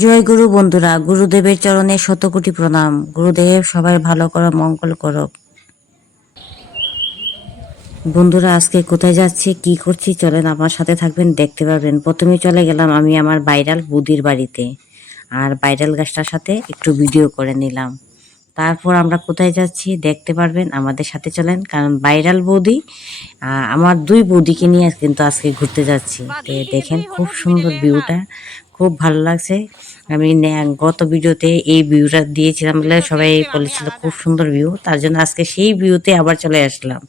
জয় গুরু বন্ধুরা, গুরুদেবের চরণে শতকোটি প্রণাম। গুরুদেব সবাই ভালো করো, মঙ্গল করো। বন্ধুরা, আজকে কোথায় যাচ্ছি, কি করছি, চলেন আমার সাথে থাকবেন, দেখতে পারবেন। প্রথমে চলে গেলাম আমি আমার ভাইরাল বুদির বাড়িতে, আর ভাইরাল গাছটার সাথে একটু ভিডিও করে নিলাম। তারপর আমরা কোথায় যাচ্ছি দেখতে পারবেন, আমাদের সাথে চলেন। কারণ ভাইরাল বৌদি, আমার দুই বৌদিকে নিয়ে কিন্তু আজকে ঘুরতে যাচ্ছি। দেখেন খুব সুন্দর ভিউটা, খুব ভালো লাগছে। আমি গত ভিডিওতে এই ভিউটা দিয়েছিলাম বলে সবাই বলেছিল খুব সুন্দর ভিউ, তার জন্য আজকে সেই ভিউতে আবার চলে আসলাম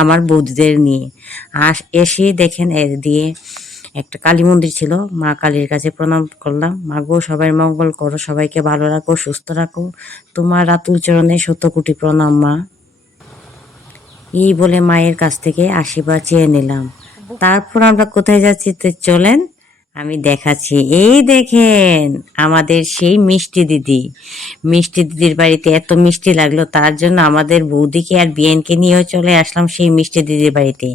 আমার বৌদিদের নিয়ে। আর এসেই দেখেন এর দিয়ে একটা কালী মন্দির ছিল, মা কালীর কাছে প্রণাম করলাম। মা গো, সবাই মঙ্গল করো, সবাইকে ভালো রাখো, সুস্থ রাখো, তোমার আতুল চরণে শতকোটি প্রণাম মা। এই বলে মায়ের কাছ থেকে আশীর্বাদ চেয়ে নিলাম। তারপর আমরা কোথায় যাচ্ছি তো চলেন আমি দেখাচ্ছি। এই দেখেন আমাদের সেই মিষ্টি দিদি, মিষ্টি দিদির বাড়িতে এত মিষ্টি লাগলো, তার জন্য আমাদের বৌদিকে আর বিয়েনকে নিয়েও চলে আসলাম সেই মিষ্টি দিদির বাড়িতে।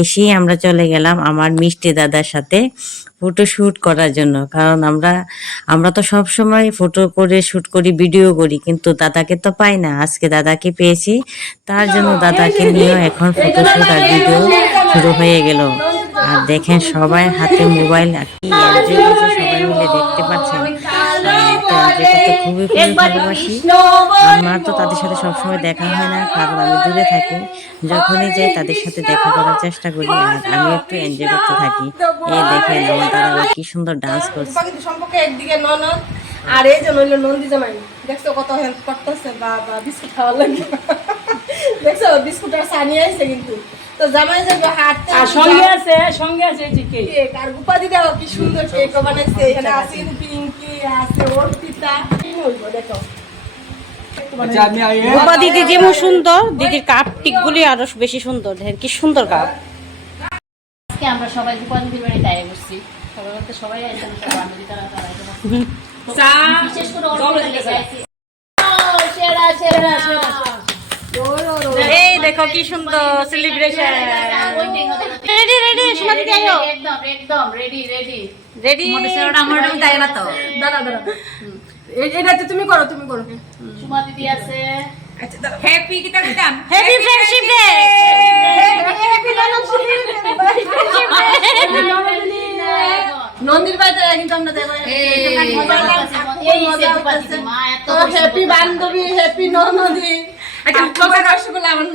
এসেই আমরা চলে গেলাম আমার মিষ্টি দাদার সাথে ফটো শ্যুট করার জন্য। কারণ আমরা তো সব সময় ফটো করে শ্যুট করি, ভিডিও করি, কিন্তু দাদাকে তো পাই না। আজকে দাদাকে পেয়েছি, তার জন্য দাদাকে নিয়েও এখন ফটো শ্যুট আর ভিডিও শুরু হয়ে গেল। আর দেখেন সবাই হাতে মোবাইল, কি এনজয় করছে সবাই মিলে, দেখতে পাচ্ছেন। খুবই খুবই ভালোবাসি। আমার তো তাদের সাথে সবসময় দেখা হয় না, কারণ আমি দূরে থাকি। যখনই যাই তাদের সাথে দেখা করার চেষ্টা করি, আর আমি একটু এনজয় করতে থাকি। এই দেখেন আমার দাদারা কি সুন্দর ডান্স করছে। সম্পর্কে একদিকে ননদ আর এই যে হইলো নন্দী জামাই, দেখছো কত হেল্প করতেছে। বাবা বিস্কুট খাওয়ার লাগে, দেখছো বিস্কুট আর সানি আইছে কিন্তু। তো জামাই যাবে হাঁটতে, আর সঙ্গে আছে এই যে কেক। আর উপাদি দাও কি সুন্দর কেক বানাইছে। এখানে আছে পিঙ্কি, আছে অর্পিতা, কি হইলো দেখো। রূপা দিদি যেমন সুন্দর, দিদির কাপ টিকগুলি আরো বেশি সুন্দর। দেখেন কি সুন্দর কাপ। আজকে আমরা সবাই রূপা দিদির বাড়িতে আয় বসছি। সবাই আইছেন, বান্ধবী তারা বিশেষ করে এই দেখো কি সুন্দর সেলিব্রেশন। রেডি রেডি সোনা দিদি আইও, একদম রেডি রেডি রেডি। আমারটাও তাই না তো। দাঁড়া এটা তো তুমি করো, তুমি করো। সুমা দিদি আছে। আচ্ছা দাঁড়া। হ্যাপি কি তাম হ্যাপি ফ্রেন্ডশিপ ডে। নন্দীর বাড়িতে কিন্তু আমরা দেখো হ্যাপি বান্ধবী, হ্যাপি ননদী। আচ্ছা রসগোল্লা আমার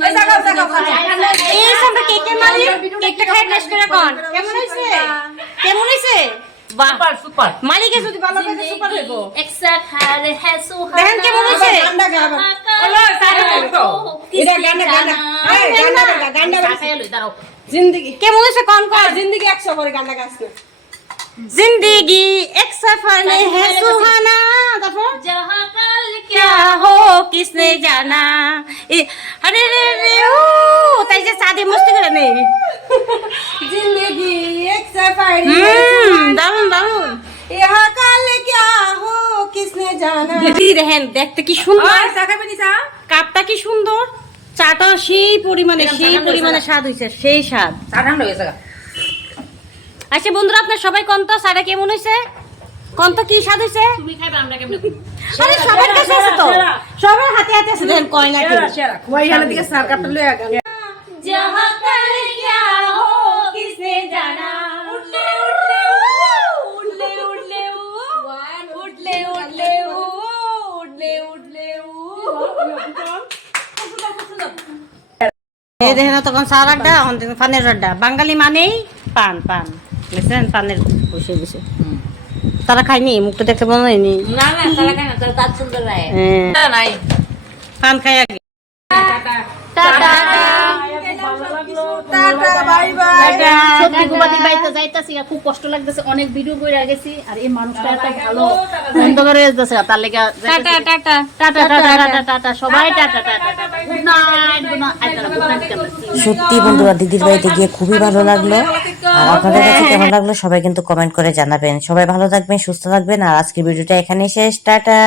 এই সামনে কেকের মালিক, কেকটা খাই টেস্ট করে কোন কেমন হইছে, কেমন হইছে? বাহ সুপার। মালিকে যদি ভালো করে সুপার হইবো। এক্সা খারে হ্যাঁ সুহানা। দেখেন কেমন হইছে? গান্ডা গাবা ওলা সাইডে দেখো। এটা গান্ডা দাঁড়াও। জিন্দেগি কেমন হইছে কোন কোন? জিন্দেগি 100 করে গান্ডা গাছ। जिंदगी एक सफर है सुहाना, जहाँ कल क्या हो किसने जाना। अरे रे रे ओ ताई से शादी मस्ती करे नहीं। जिंदगी एक सफर दारुण दारुण। यहाँ कल क्या हो किसने जाना। দিদি দেখেন দেখতে কি সুন্দর, কাপটা কি সুন্দর, চাটা সেই পরিমাণে স্বাদ হইছে, সেই স্বাদ। আচ্ছা বন্ধুরা, আপনার সবাই কোন তো সারা কেমন হইছে, কোন তো কি স্বাদ হইছে? তুমি খাইবা, আমরা কেমনে? আরে সবার কাছে আছে তো, সবার হাতে হাতে আছে। দেখেন কয় না কি খোয়াই হালে দিকে সার কাপটা লয়ে গেল। जहाँ कल क्या हो किसने जाना। उठले उठले उठले उठले उठले उठले उठले उठले এই দেখেন তখন সার আড্ডা, পানের আড্ডা। বাঙালি মানেই পান, পান বুঝছেন, পানের বসে বসে। তারা খায়নি, মুখটা দেখতে মনে হয়নি। না না তারা কেন, তার দাঁত সুন্দর লাগে। নাই পান খাই আগে। Tata tata bye bye. সত্যি গোবাদির বাড়িতে যাইতাছি, খুব কষ্ট লাগতেছে, অনেক ভিডিও কইরা গেছি। আর এই মানুষটা এত ভালো, অন্ধকারে যাচ্ছে, তার লাগা tata tata tata tata tata tata সবাই tata tata tata. Good night, good night. সত্যি বন্ধুরা, দিদির বাড়িতে গিয়ে খুবই ভালো লাগলো। আর আপনাদের কাছে কেমন লাগলো সবাই কিন্তু কমেন্ট করে জানাবেন। সবাই ভালো থাকবেন, সুস্থ থাকবেন। আর আজকের ভিডিওটা এখানেই শেষ। টাটা।